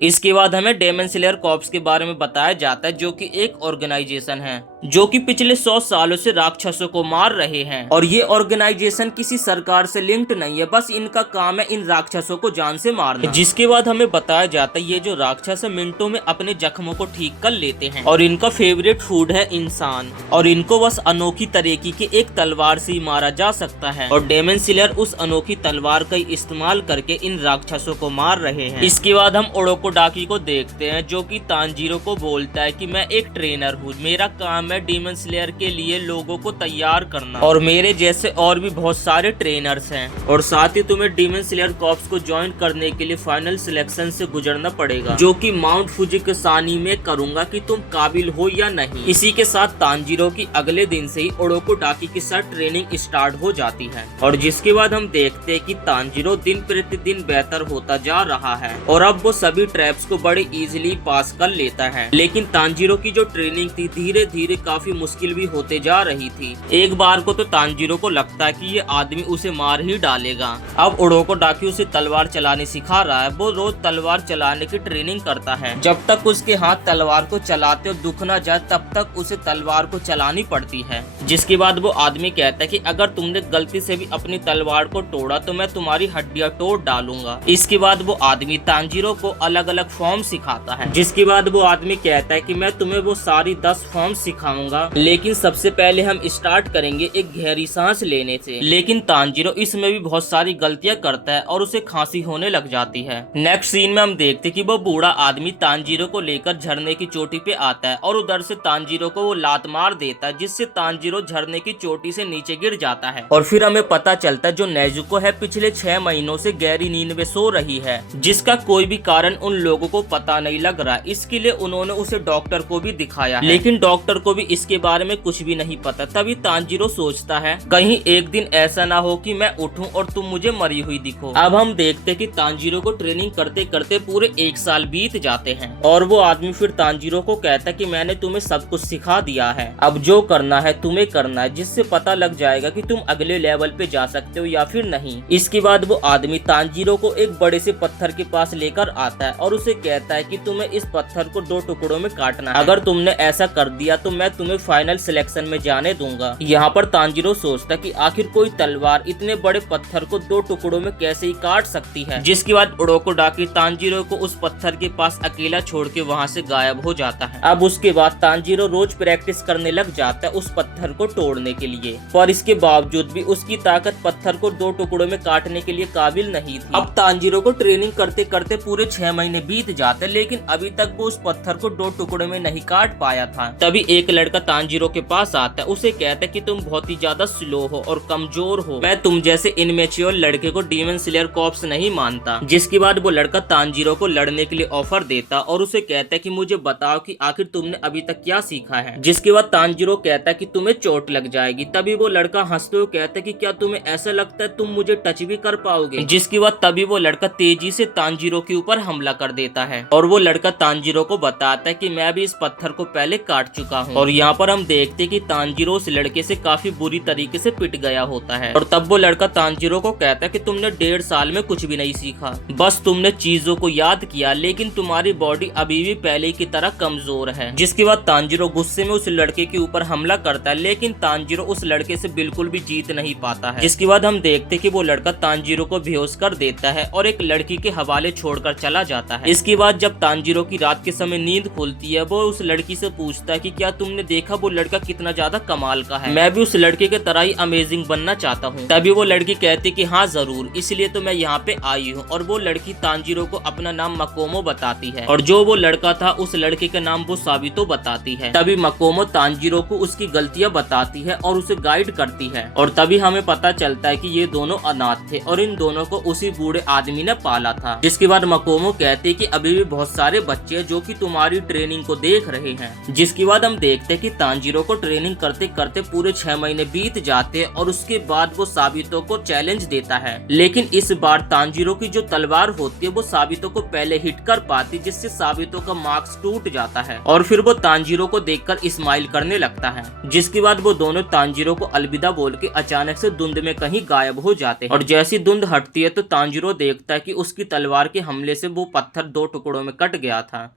इसके बाद हमें डेमन स्लेयर कॉर्प्स के बारे में बताया जाता है, जो कि एक ऑर्गेनाइजेशन है जो कि पिछले 100 सालों से राक्षसों को मार रहे हैं। और ये ऑर्गेनाइजेशन किसी सरकार से लिंक्ड नहीं है, बस इनका काम है इन राक्षसों को जान से मारना। जिसके बाद हमें बताया जाता है ये जो राक्षस है मिनटों में अपने जख्मों को ठीक कर लेते हैं और इनका फेवरेट फूड है इंसान, और इनको बस अनोखी तरीके की एक तलवार से ही मारा जा सकता है। और डेमन स्लेयर उस अनोखी तलवार का इस्तेमाल करके इन राक्षसों को मार रहे हैं। इसके बाद हम ओरोकोडाकी को देखते हैं, जो कि तांजीरो को बोलता है कि मैं एक ट्रेनर हूँ, मेरा काम है डेमन स्लेयर के लिए लोगों को तैयार करना, और मेरे जैसे और भी बहुत सारे ट्रेनर्स हैं, और साथ ही तुम्हें डेमन स्लेयर कॉर्प्स को ज्वाइन करने के लिए फाइनल सिलेक्शन से गुजरना पड़ेगा, जो कि माउंट फुजिकासानी में करूंगा कि तुम काबिल हो या नहीं। इसी के साथ तांजीरो की अगले दिन से ही ओरोकोडाकी के साथ ट्रेनिंग स्टार्ट हो जाती है। और जिसके बाद हम देखते हैं कि तांजीरो दिन प्रतिदिन बेहतर होता जा रहा है और अब वो सभी ट्रैप्स को बड़े इजीली पास कर लेता है। लेकिन तांजीरो की जो ट्रेनिंग थी धीरे धीरे काफी मुश्किल भी होते जा रही थी। एक बार को तो तांजीरो को लगता है कि ये आदमी उसे मार ही डालेगा। अब ओरोकोडाकी उसे तलवार चलाने सिखा रहा है। वो रोज तलवार चलाने की ट्रेनिंग करता है। जब तक उसके हाथ तलवार को चलाते और दुख न जाए तब तक उसे तलवार को चलानी पड़ती है। जिसके बाद वो आदमी कहता है कि अगर तुमने गलती से भी अपनी तलवार को तोड़ा तो मैं तुम्हारी हड्डियां तोड़ डालूंगा। इसके बाद वो आदमी तांजीरो को अलग अलग फॉर्म सिखाता है। जिसके बाद वो आदमी कहता है कि मैं तुम्हें वो सारी 10 फॉर्म सिखाऊंगा, लेकिन सबसे पहले हम स्टार्ट करेंगे एक गहरी सांस लेने से। लेकिन तांजीरो इसमें भी बहुत सारी गलतियां करता है और उसे खांसी होने लग जाती है। नेक्स्ट सीन में हम देखते हैं कि वो बूढ़ा आदमी तांजीरो को लेकर झरने की चोटी पे आता है और उधर से तांजीरो को वो लात मार देता है, जिससे तांजीरो झरने की चोटी से नीचे गिर जाता है। और फिर हमें पता चलता है जो नेजुको है पिछले 6 महीनों से गहरी नींद में सो रही है, जिसका कोई भी कारण उन लोगों को पता नहीं लग रहा। इसके लिए उन्होंने उसे डॉक्टर को भी दिखाया है, लेकिन डॉक्टर को भी इसके बारे में कुछ भी नहीं पता। तभी तांजीरो सोचता है कहीं एक दिन ऐसा ना हो कि मैं उठूं और तुम मुझे मरी हुई दिखो। अब हम देखते कि तांजीरो को ट्रेनिंग करते करते पूरे 1 साल बीत जाते हैं और वो आदमी फिर तांजीरो को कहता कि मैंने तुम्हें सब कुछ सिखा दिया है, अब जो करना है तुम्हें करना है, जिससे पता लग जाएगा कि तुम अगले लेवल पे जा सकते हो या फिर नहीं। इसके बाद वो आदमी तांजीरो को एक बड़े से पत्थर के पास लेकर आता है और उसे कहता है कि तुम्हें इस पत्थर को 2 टुकड़ों में काटना है। अगर तुमने ऐसा कर दिया तो मैं तुम्हें फाइनल सिलेक्शन में जाने दूंगा। यहाँ पर तांजीरो सोचता कि आखिर कोई तलवार इतने बड़े पत्थर को 2 टुकड़ों में कैसे ही काट सकती है। जिसके बाद ओरोकोडाकी तांजीरो को उस पत्थर के पास अकेला छोड़ के वहाँ से गायब हो जाता है। अब उसके बाद तांजीरो रोज प्रैक्टिस करने लग जाता है उस पत्थर को तोड़ने के लिए, पर इसके बावजूद भी उसकी ताकत पत्थर को 2 टुकड़ों में काटने के लिए काबिल नहीं थी। अब तांजीरो को ट्रेनिंग करते करते पूरे 6 महीने बीत जाते, लेकिन अभी तक वो उस पत्थर को 2 टुकड़ों में नहीं काट पाया था। तभी एक लड़का तांजीरो के पास आता है, उसे कहता है कि तुम बहुत ही ज्यादा स्लो हो और कमजोर हो, मैं तुम जैसे इनमेच्योर लड़के को डेमन स्लेयर कॉर्प्स नहीं मानता। जिसके बाद वो लड़का तांजीरो को लड़ने के लिए ऑफर देता और उसे कहता है कि मुझे बताओ कि आखिर तुमने अभी तक क्या सीखा है। जिसके बाद तांजीरो कहता है कि तुम्हें चोट लग जाएगी। तभी वो लड़का हंसते हुए कहता है कि क्या तुम्हें ऐसा लगता है तुम मुझे टच भी कर पाओगे। जिसके बाद तभी वो लड़का तेजी से तांजीरो के ऊपर हमला कर देता है और वो लड़का तांजीरो को बताता है कि मैं भी इस पत्थर को पहले काट चुका हूँ। और यहाँ पर हम देखते कि तांजीरो उस लड़के से काफी बुरी तरीके से पिट गया होता है। और तब वो लड़का तांजीरो को कहता है कि तुमने 1.5 साल में कुछ भी नहीं सीखा, बस तुमने चीजों को याद किया, लेकिन तुम्हारी बॉडी अभी भी पहले की तरह कमजोर है। जिसके बाद तांजीरो गुस्से में उस लड़के के ऊपर हमला करता है, लेकिन तांजीरो उस लड़के से बिल्कुल भी जीत नहीं पाता है। जिसके बाद हम देखते कि वो लड़का तांजीरो को बेहोश कर देता है और एक लड़की के हवाले छोड़कर चला जाता है। इसके बाद जब तांजीरो की रात के समय नींद खुलती है, वो उस लड़की से पूछता है कि क्या तुमने देखा वो लड़का कितना ज्यादा कमाल का है, मैं भी उस लड़के के तरह ही अमेजिंग बनना चाहता हूँ। तभी वो लड़की कहती कि हाँ जरूर, इसलिए तो मैं यहाँ पे आई हूँ। और वो लड़की तांजीरो को अपना नाम मकोमो बताती है और जो वो लड़का था उस लड़के का नाम वो साबितो बताती है। तभी मकोमो तांजीरो को उसकी गलतियाँ बताती है और उसे गाइड करती है। और तभी हमें पता चलता है कि ये दोनों अनाथ थे और इन दोनों को उसी बूढ़े आदमी ने पाला था। जिसके बाद मकोमो कहते कि अभी भी बहुत सारे बच्चे हैं जो कि तुम्हारी ट्रेनिंग को देख रहे हैं। जिसके बाद हम देखते कि तांजीरो को ट्रेनिंग करते करते पूरे 6 महीने बीत जाते हैं और उसके बाद वो साबितो को चैलेंज देता है। लेकिन इस बार तांजीरो की जो तलवार होती है वो साबितो को पहले हिट कर पाती, जिससे साबितो का मार्क्स टूट जाता है और फिर वो तांजीरो को देखकर स्माइल करने लगता है। जिसके बाद वो दोनों तांजीरो को अलविदा बोल के अचानक से धुंध में कहीं गायब हो जाते हैं। और जैसी धुंध हटती है तो तांजीरो देखता है कि उसकी तलवार के हमले से वो पत्थर पत्थर 2 टुकड़ों में कट गया था।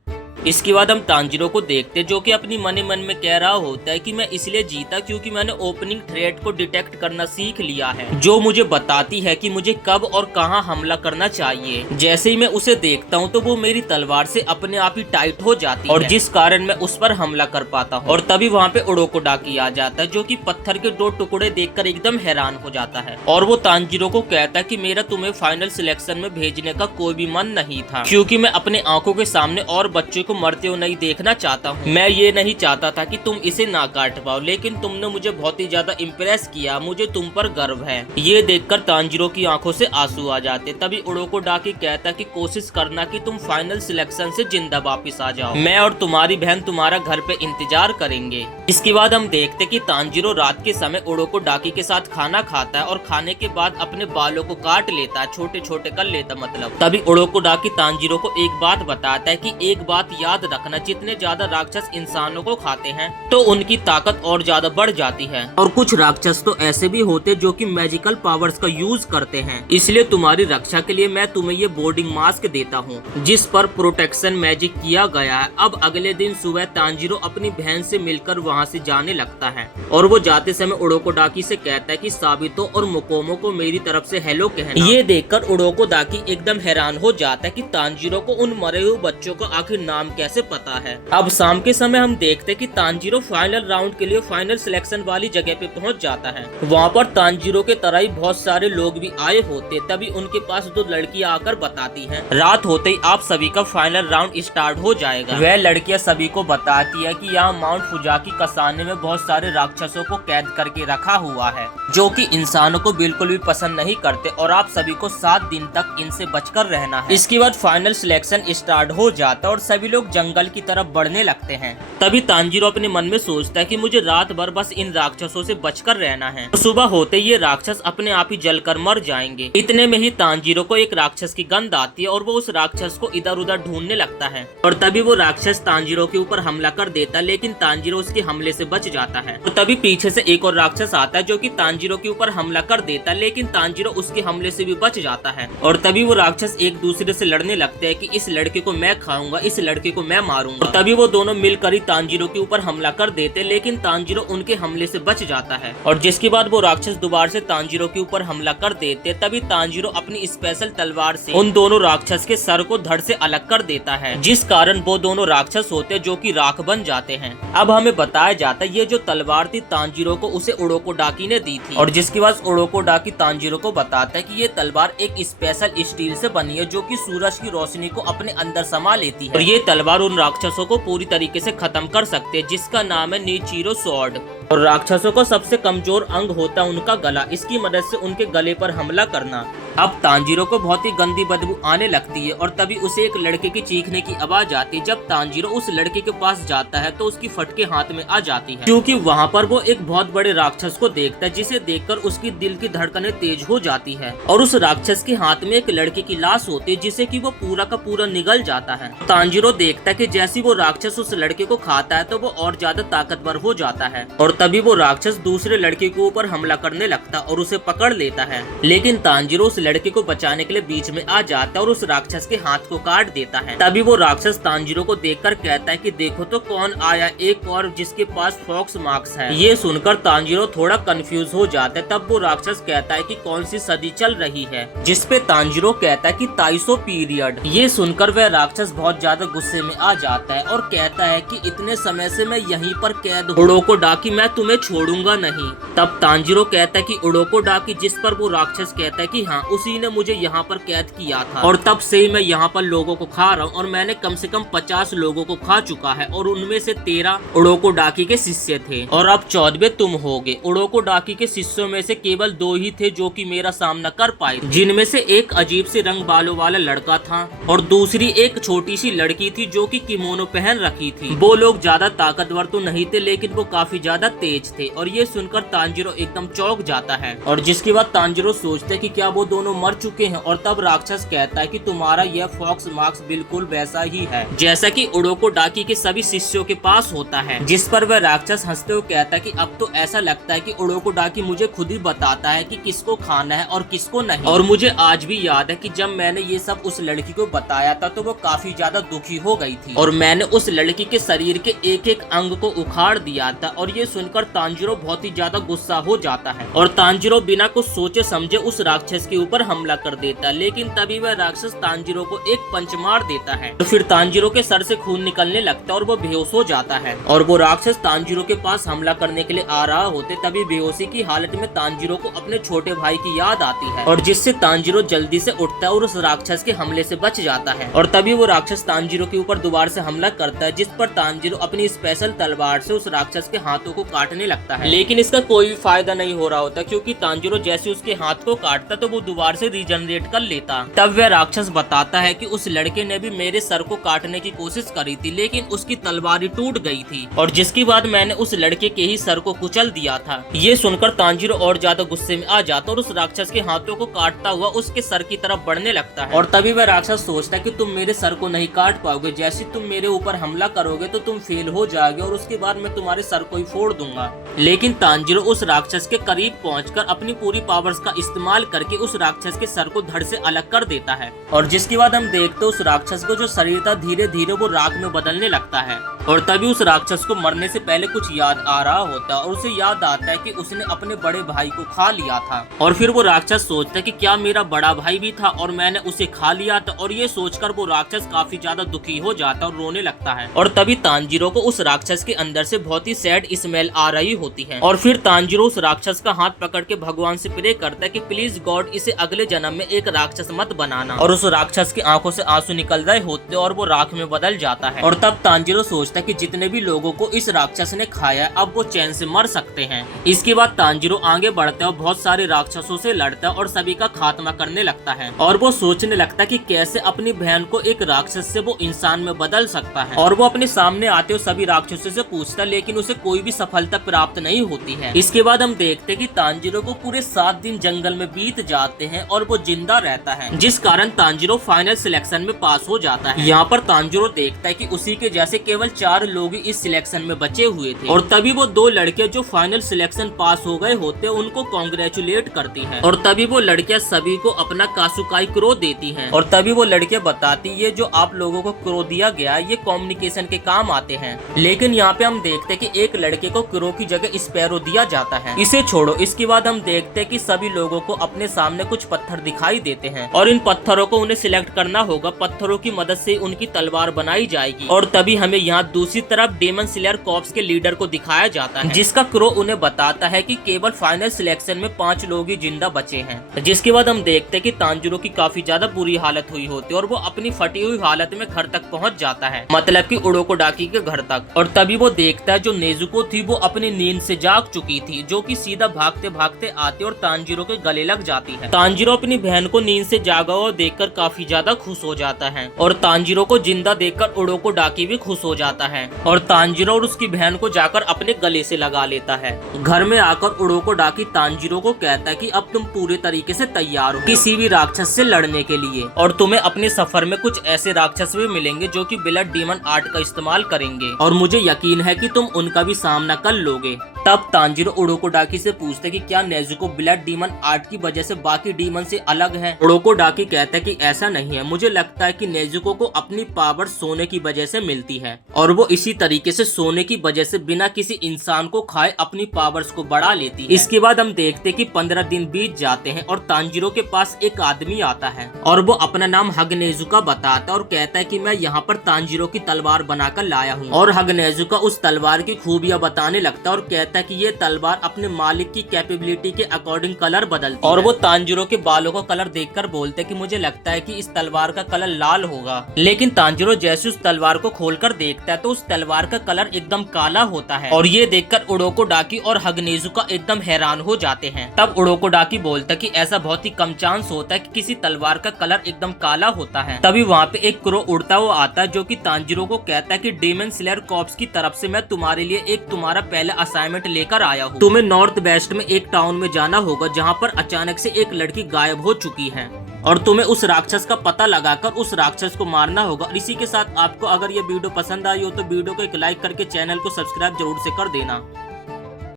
इसके बाद हम तांजीरो को देखते जो कि अपनी मन ही मन में कह रहा होता है कि मैं इसलिए जीता क्योंकि मैंने ओपनिंग थ्रेट को डिटेक्ट करना सीख लिया है, जो मुझे बताती है कि मुझे कब और कहां हमला करना चाहिए। जैसे ही मैं उसे देखता हूं तो वो मेरी तलवार से अपने आप ही टाइट हो जाती है और जिस कारण मैं उस पर हमला कर पाता हूं। और तभी वहां पे उडोकोडाकी आ जाता है जो कि पत्थर के 2 टुकड़े देखकर एकदम हैरान हो जाता है और वो तांजीरो को कहता है कि मेरा तुम्हें फाइनल सिलेक्शन में भेजने का कोई भी मन नहीं था, क्योंकि मैं अपने आंखों के सामने और बच्चों को मरते हुए नहीं देखना चाहता हूँ। मैं ये नहीं चाहता था कि तुम इसे ना काट पाओ, लेकिन तुमने मुझे बहुत ही ज्यादा इम्प्रेस किया, मुझे तुम पर गर्व है। ये देखकर तांजीरो की आंखों से आंसू आ जाते। तभी उडोकोडाकी कहता कि कोशिश करना कि तुम फाइनल सिलेक्शन से जिंदा वापस आ जाओ, मैं और तुम्हारी बहन तुम्हारा घर पे इंतजार करेंगे। इसके बाद हम देखते कि तांजीरो रात के समय उडोकोडाकी के साथ खाना खाता है और खाने के बाद अपने बालों को काट लेता है, छोटे छोटे कर लेता मतलब। तभी उडोकोडाकी तांजीरो को एक बात बताता है कि एक बात याद रखना, जितने ज्यादा राक्षस इंसानों को खाते हैं तो उनकी ताकत और ज्यादा बढ़ जाती है, और कुछ राक्षस तो ऐसे भी होते जो कि मैजिकल पावर्स का यूज करते हैं। इसलिए तुम्हारी रक्षा के लिए मैं तुम्हें ये बोर्डिंग मास्क देता हूँ जिस पर प्रोटेक्शन मैजिक किया गया है। अब अगले दिन सुबह तांजीरो अपनी बहन से मिलकर वहाँ से जाने लगता है और वो जाते समय उडोकोडाकी से कहता है कि साबितो और मोकोमो को मेरी तरफ से हेलो कहना। ये देखकर उडोकोडाकी एकदम हैरान हो जाता है कि तांजीरो को उन मरे हुए बच्चों का आखिर नाम कैसे पता है। अब शाम के समय हम देखते कि तांजीरो फाइनल राउंड के लिए फाइनल सिलेक्शन वाली जगह पे पहुंच जाता है। वहाँ पर तांजीरो के तरह ही बहुत सारे लोग भी आए होते। तभी उनके पास 2 लड़कियां आकर बताती हैं, रात होते ही आप सभी का फाइनल राउंड स्टार्ट हो जाएगा। वह लड़कियां सभी को बताती है कि यहाँ माउंट फुजाकी कसाने में बहुत सारे राक्षसों को कैद करके रखा हुआ है जो कि इंसानों को बिल्कुल भी पसंद नहीं करते और आप सभी को 7 दिन तक इनसे बचकर रहना है। इसके बाद फाइनल सिलेक्शन स्टार्ट हो जाता है और सभी लोग जंगल की तरफ बढ़ने लगते हैं। तभी तांजीरो अपने मन में सोचता है कि मुझे रात भर बस इन राक्षसों से बचकर रहना है। तो सुबह होते ये राक्षस अपने आप ही जलकर मर जाएंगे। इतने में ही तांजीरो को एक राक्षस की गंध आती है और वो उस राक्षस को इधर उधर ढूंढने लगता है और तभी वो राक्षस तांजीरो के ऊपर हमला कर देता है, लेकिन तांजीरो उसके हमले से बच जाता है। और तभी पीछे से एक और राक्षस आता है जो कि तांजीरो के ऊपर हमला कर देता है, लेकिन तांजीरो उसके हमले से भी बच जाता है। और तभी वो राक्षस एक दूसरे से लड़ने लगते हैं कि इस लड़के को मैं खाऊंगा, इस लड़के को मैं मारूंगा। तभी वो दोनों मिलकर ही तांजीरो के ऊपर हमला कर देते, लेकिन तांजीरो उनके हमले से बच जाता है। और जिसके बाद वो राक्षस दोबारा से तांजीरो के ऊपर हमला कर देते। तभी तांजीरो अपनी स्पेशल तलवार से उन दोनों राक्षस के सर को धड़ से अलग कर देता है, जिस कारण वो दोनों राक्षस होते जो कि राख बन जाते हैं। अब हमें बताया जाता है ये जो तलवार थी तांजीरो को उसे उडोकोडाकी ने दी थी, और जिसके बाद उडोकोडाकी तांजीरो को बताता है कि ये तलवार एक स्पेशल स्टील से बनी है जो कि सूरज की रोशनी को अपने अंदर समा लेती है, और ये तलवार उन राक्षसों को पूरी तरीके से खत्म कर सकते हैं, जिसका नाम है नीचिरो स्वॉर्ड। और राक्षसों का सबसे कमजोर अंग होता है उनका गला, इसकी मदद से उनके गले पर हमला करना। अब तांजीरो को बहुत ही गंदी बदबू आने लगती है और तभी उसे एक लड़के की चीखने की आवाज आती है। जब तांजीरो उस लड़के के पास जाता है तो उसकी फटके हाथ में आ जाती है, क्योंकि वहाँ पर वो एक बहुत बड़े राक्षस को देखता है, जिसे देखकर उसकी दिल की धड़कनें तेज हो जाती है। और उस राक्षस के हाथ में एक लड़के की लाश होती है जिसे कि वो पूरा का पूरा निगल जाता है। तांजीरो देखता है कि जैसे वो राक्षस उस लड़के को खाता है तो वो और ज्यादा ताकतवर हो जाता है, और तभी वो राक्षस दूसरे लड़के के ऊपर हमला करने लगता और उसे पकड़ लेता है। लेकिन तांजीरो उस लड़के को बचाने के लिए बीच में आ जाता है और उस राक्षस के हाथ को काट देता है। तभी वो राक्षस तांजीरो को देखकर कहता है कि देखो तो कौन आया, एक और जिसके पास फॉक्स मार्क्स है। ये सुनकर तांजीरो थोड़ा कंफ्यूज हो जाता है। तब वो राक्षस कहता है कि कौन सी सदी चल रही है, जिसपे तांजीरो कहता है कि ताइसो पीरियड। ये सुनकर वह राक्षस बहुत ज्यादा गुस्से में आ जाता है और कहता है कि इतने समय से मैं यहीं पर कैद हूँ उडोकोडाकी, मैं तुम्हें छोड़ूंगा नहीं। तब तांजीरो कहता है कि उडोकोडाकी, जिस पर वो राक्षस कहता है कि हाँ उसी ने मुझे यहाँ पर कैद किया था और तब से ही मैं यहाँ पर लोगों को खा रहा हूँ, और मैंने कम से कम 50 लोगों को खा चुका है और उनमें से 13 उडोकोडाकी के शिष्य थे और अब 14वें तुम होगे। उडोकोडाकी के शिष्यों में से केवल 2 ही थे जो कि मेरा सामना कर पाए, जिनमें से एक अजीब से रंग बालों वाला लड़का था और दूसरी एक छोटी सी लड़की थी जो कि किमोनो पहन रखी थी। वो लोग ज्यादा ताकतवर तो नहीं थे, लेकिन वो काफी ज्यादा तेज थे। और ये सुनकर तांजीरो एकदम चौंक जाता है, और जिसके बाद तांजीरो सोचते कि क्या वो दोनों दोनों मर चुके हैं। और तब राक्षस कहता है कि तुम्हारा यह फॉक्स मार्क्स बिल्कुल वैसा ही है जैसा कि उडोको डाकी के सभी शिष्यों के पास होता है। जिस पर वह राक्षस हंसते हुए कहता है कि अब तो ऐसा लगता है कि उडोको डाकी मुझे खुद ही बताता है कि किसको खाना है और किसको नहीं। और मुझे आज भी याद है कि जब मैंने ये सब उस लड़की को बताया था तो वो काफी ज्यादा दुखी हो गई थी और मैंने उस लड़की के शरीर के एक एक अंग को उखाड़ दिया था। और ये सुनकर तांजीरो बहुत ही ज्यादा गुस्सा हो जाता है और तांजीरो बिना कुछ सोचे समझे उस राक्षस के ऊपर हमला कर देता है। लेकिन तभी वह राक्षस तांजीरो को एक पंच मार देता है तो फिर तांजीरो के सर से खून निकलने लगता है और वो बेहोश हो जाता है। और वो राक्षस तांजीरो के पास हमला करने के लिए आ रहा होते तभी बेहोशी की हालत में तांजीरो को अपने छोटे भाई की याद आती है और जिससे तांजीरो जल्दी से उठता है और उस राक्षस के हमले से बच जाता है। और तभी वो राक्षस तांजीरो के ऊपर दोबारा से हमला करता है जिस पर तांजीरो अपनी स्पेशल तलवार से उस राक्षस के हाथों को काटने लगता है। लेकिन इसका कोई भी फायदा नहीं हो रहा होता क्योंकि तांजीरो जैसे उसके हाथ को काटता तो वो दोबारा से रीजनरेट कर लेता। तब वह राक्षस बताता है कि उस लड़के ने भी मेरे सर को काटने की कोशिश करी थी लेकिन उसकी तलवार टूट गई थी और जिसके बाद मैंने उस लड़के के ही सर को कुचल दिया था। ये सुनकर तांजीरो और ज्यादा गुस्से में आ जाता और उस राक्षस के हाथों को काटता हुआ उसके सर की तरफ बढ़ने लगता है। और तभी वह राक्षस सोचता है कि तुम मेरे सर को नहीं काट पाओगे, जैसे तुम मेरे ऊपर हमला करोगे तो तुम फेल हो जाओगे और उसके बाद मैं तुम्हारे सर को ही फोड़ दूंगा। लेकिन तांजीरो उस राक्षस के करीब पहुंचकर अपनी पूरी पावर्स का इस्तेमाल करके उस राक्षस के सर को धड़ से अलग कर देता है और जिसके बाद हम देखते उस राक्षस को जो शरीर था धीरे धीरे वो राख में बदलने लगता है। और तभी उस राक्षस को मरने से पहले कुछ याद आ रहा होता और उसे याद आता है कि उसने अपने बड़े भाई को खा लिया था। और फिर वो राक्षस सोचता है कि क्या मेरा बड़ा भाई भी था और मैंने उसे खा लिया था। और ये सोचकर वो राक्षस काफी ज्यादा दुखी हो जाता और रोने लगता है। और तभी तांजीरो को उस राक्षस के अंदर से बहुत ही सैड स्मेल आ रही होती है और फिर तांजीरो उस राक्षस का हाथ पकड़ के भगवान से प्रे करता है कि प्लीज गॉड इसे अगले जन्म में एक राक्षस मत बनाना। और उस राक्षस की आंखों से आंसू निकल रहे होते और वो राख में बदल जाता है। और तब तांजीरो सोचता है कि जितने भी लोगों को इस राक्षस ने खाया अब वो चैन से मर सकते हैं। इसके बाद तांजीरो आगे बढ़ता है और बहुत सारे राक्षसों से लड़ता है और सभी का खात्मा करने लगता है। और वो सोचने लगता है कि कैसे अपनी बहन को एक राक्षस से वो इंसान में बदल सकता है। और वो अपने सामने आते हुए सभी राक्षसों से पूछता है लेकिन उसे कोई भी सफलता प्राप्त नहीं होती है। इसके बाद हम देखते हैं कि तांजीरो को पूरे 7 दिन जंगल में बीत जाते हैं और वो जिंदा रहता है जिस कारण तांजीरो फाइनल सिलेक्शन में पास हो जाता है। यहाँ पर तांजीरो देखता है कि उसी के जैसे केवल 4 लोग इस सिलेक्शन में बचे हुए थे। और तभी वो 2 लड़के जो फाइनल सिलेक्शन पास हो गए होते उनको कॉन्ग्रेचुलेट करती हैं। और तभी वो लड़कियां सभी को अपना कासुकाई क्रो देती हैं। और तभी वो लड़के बताती ये जो आप लोगों को क्रो दिया गया ये कम्युनिकेशन के काम आते हैं। लेकिन यहाँ पे हम देखते हैं कि एक लड़के को क्रो की जगह स्पैरो दिया जाता है। इसे छोड़ो, इसके बाद हम देखते हैं कि सभी लोगों को अपने सामने कुछ पत्थर दिखाई देते हैं और इन पत्थरों को उन्हें सिलेक्ट करना होगा। पत्थरों की मदद से उनकी तलवार बनाई जाएगी। और तभी हमें यहाँ दूसरी तरफ डेमन स्लेयर कॉर्प्स के लीडर को दिखाया जाता है जिसका क्रो उन्हें बताता है कि केवल फाइनल सिलेक्शन में 5 लोग ही जिंदा बचे हैं। जिसके बाद हम देखते हैं कि तांजीरो की काफी ज्यादा बुरी हालत हुई होती है और वो अपनी फटी हुई हालत में घर तक पहुंच जाता है, मतलब कि उडोको डाकी के घर तक। और तभी वो देखता है जो नेजुको थी वो अपनी नींद से जाग चुकी थी, जो कि सीधा भागते भागते आती और तांजीरो के गले लग जाती है। तांजीरो अपनी बहन को नींद से जागा हुआ देखकर काफी ज्यादा खुश हो जाता है और तांजीरो को जिंदा देखकर उडोको डाकी भी खुश हो जाता है और तांजीरो और उसकी बहन को जाकर अपने गले से लगा लेता है। घर में आकर उडोको डाकी तांजीरो को कहता है कि अब तुम पूरे तरीके से तैयार हो किसी भी राक्षस से लड़ने के लिए और तुम्हें अपने सफर में कुछ ऐसे राक्षस भी मिलेंगे जो कि ब्लड डीमन आर्ट का इस्तेमाल करेंगे और मुझे यकीन है कि तुम उनका भी सामना कर लोगे। तब तांजीरो उडोको डाकी से पूछते कि क्या नेजुको ब्लड डीमन आर्ट की वजह से बाकी डीमन से अलग है। उडोको डाकी कहता है कि ऐसा नहीं है, मुझे लगता है कि नेजुको को अपनी पावर सोने की वजह से मिलती है और वो इसी तरीके से सोने की वजह से बिना किसी इंसान को खाए अपनी पावर्स को बढ़ा लेती है। इसके बाद हम देखते कि 15 दिन बीत जाते हैं और तांजीरो के पास एक आदमी आता है और वो अपना नाम हगनेजुका बताता है और कहता है कि मैं यहाँ पर तांजीरो की तलवार बनाकर लाया हूँ। और हगनेजुका उस तलवार की खूबियां बताने लगता है और कहता है कि ये तलवार अपने मालिक की कैपेबिलिटी के अकॉर्डिंग कलर बदलती है। और वो तांजीरो के बालों का कलर देखकर बोलते हैं कि मुझे लगता है कि इस तलवार का कलर लाल होगा। लेकिन तांजीरो जैसे उस तलवार को खोलकर देखता देखता है तो उस तलवार का कलर एकदम काला होता है और ये देखकर उडोकोडाकी और हगनेजुका एकदम हैरान हो जाते हैं। तब उडोकोडाकी बोलता है कि ऐसा बहुत ही कम चांस होता है कि किसी तलवार का कलर एकदम काला होता है। तभी वहाँ पे एक क्रो उड़ता हुआ आता है जो कि तांजीरो को कहता है कि डेमन स्लेयर कॉर्प्स की तरफ से मैं तुम्हारे लिए एक तुम्हारा पहला असाइनमेंट लेकर आया हूँ। तुम्हें नॉर्थ वेस्ट में एक टाउन में जाना होगा जहाँ पर अचानक से एक लड़की गायब हो चुकी है और तुम्हें उस राक्षस का पता लगाकर उस राक्षस को मारना होगा। और इसी के साथ आपको अगर ये वीडियो पसंद आई हो तो वीडियो को एक लाइक करके चैनल को सब्सक्राइब जरूर से कर देना।